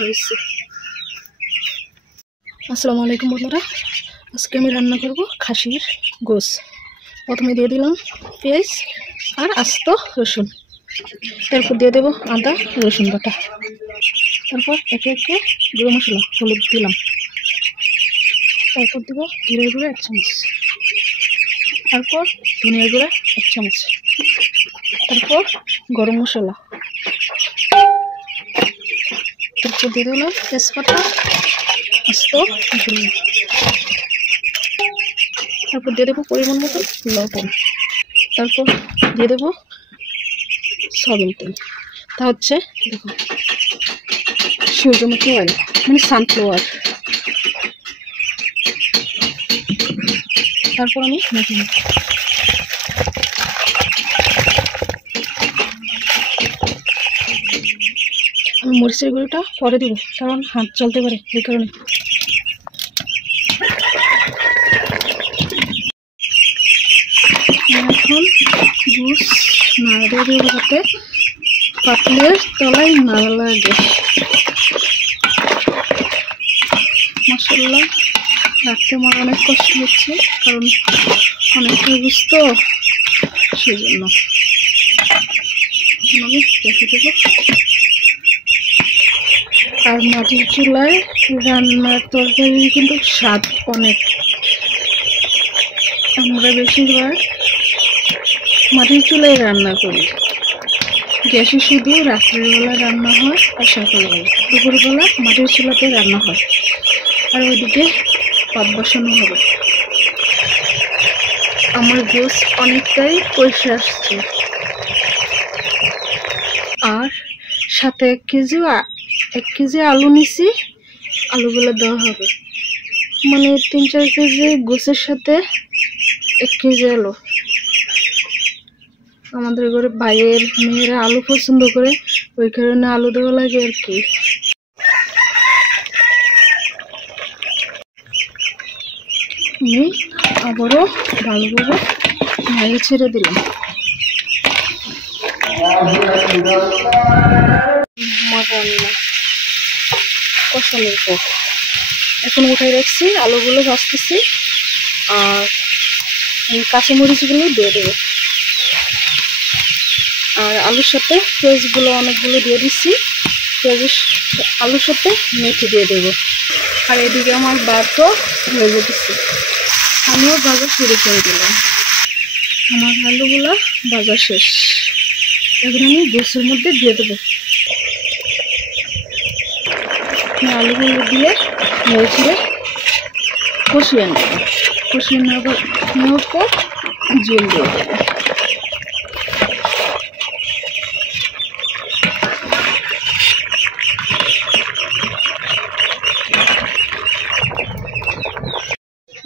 হয়েছে। আসসালামু আলাইকুম বন্ধুরা, আজকে আমি রান্না করব খাসির গোশ। প্রথমে দিয়ে দিলাম পেঁয়াজ আর আস্ত রসুন, তারপর দিয়ে দেবো আদা রসুন বাটা, তারপর একে একে গুঁড়ো মশলা হলুদ দিলাম, তারপর দেবো জিরে গুঁড়ো 1 চামচ, তারপর ধনিয়া গুঁড়া 1 চামচ, তারপর গরম মশলা, তারপর দিয়ে দিলাম তেজপাতা আস্ত ধনিয়া, তারপর দিয়ে দেবো পরিমাণ মতো লবণ, তারপর দিয়ে দেবো সয়াবিন তেল। তা হচ্ছে দেখো সূর্যমুখী অয়েল, মানে সানফ্লাওয়ার। তারপর আমি মেখে নেব। আমি মরিচের গুঁড়োটা পরে দিব, কারণ হাত চলতে পারে, এই কারণে। এখন গোশ নাড়া দিয়ে দেবো যাতে পাতিলের তলায় না লাগে। মাশাআল্লাহ, রাখতে আমার অনেক কষ্ট হচ্ছে, কারণ অনেকটা গোশ তো, সেই জন্য আমি রেখে দেবো। আর মাটির চুলায় রান্নার তরকারি কিন্তু স্বাদ অনেক। আমরা বেশিরভাগ মাটির চুলায় রান্না করি, গ্যাসে শুধু রাত্রিবেলা রান্না হয় আর সকালবেলা, দুপুরবেলা মাটির চুলাতে রান্না হয়, আর ওইদিকে ভাত বসানো হবে। আমার গোশ অনেকটাই কষে আসছে, আর সাথে 1 কেজি আলু নিছি, আলুগুলো দেওয়া হবে, মানে 3-4 কেজি গোশের সাথে 1 কেজি আলু। আমাদের ঘরে ভাইয়ের মেয়েরা আলু পছন্দ করে, ওই কারণে আলু দেওয়া লাগে আর কি। আমি আবারও ভালোভাবে নেড়ে ছেড়ে দিলাম। কষানোর পর এখন উঠাই রাখছি, আলুগুলো ভাজতেছি, আর এই কাঁচামরিচগুলো দিয়ে দেবো, আর আলুর সাথে পেঁয়াজগুলো অনেকগুলো দিয়ে দিচ্ছি, আলুর সাথে মেথি দিয়ে দেবো। আর এদিকে আমার ভাতও হয়ে যেতেছে, আমিও ভাজা শুরু করে দিলাম। আমার আলুগুলো ভাজা শেষ, এখন আমি গোশের মধ্যে দিয়ে দেবো। আলুগুলো দিয়ে নেড়ে কষিয়ে নেব, কষিয়ে নেওয়ার পর জল দিয়ে দেবো।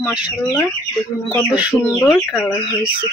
মাশাআল্লাহ, দেখুন কত সুন্দর কালার হয়েছে।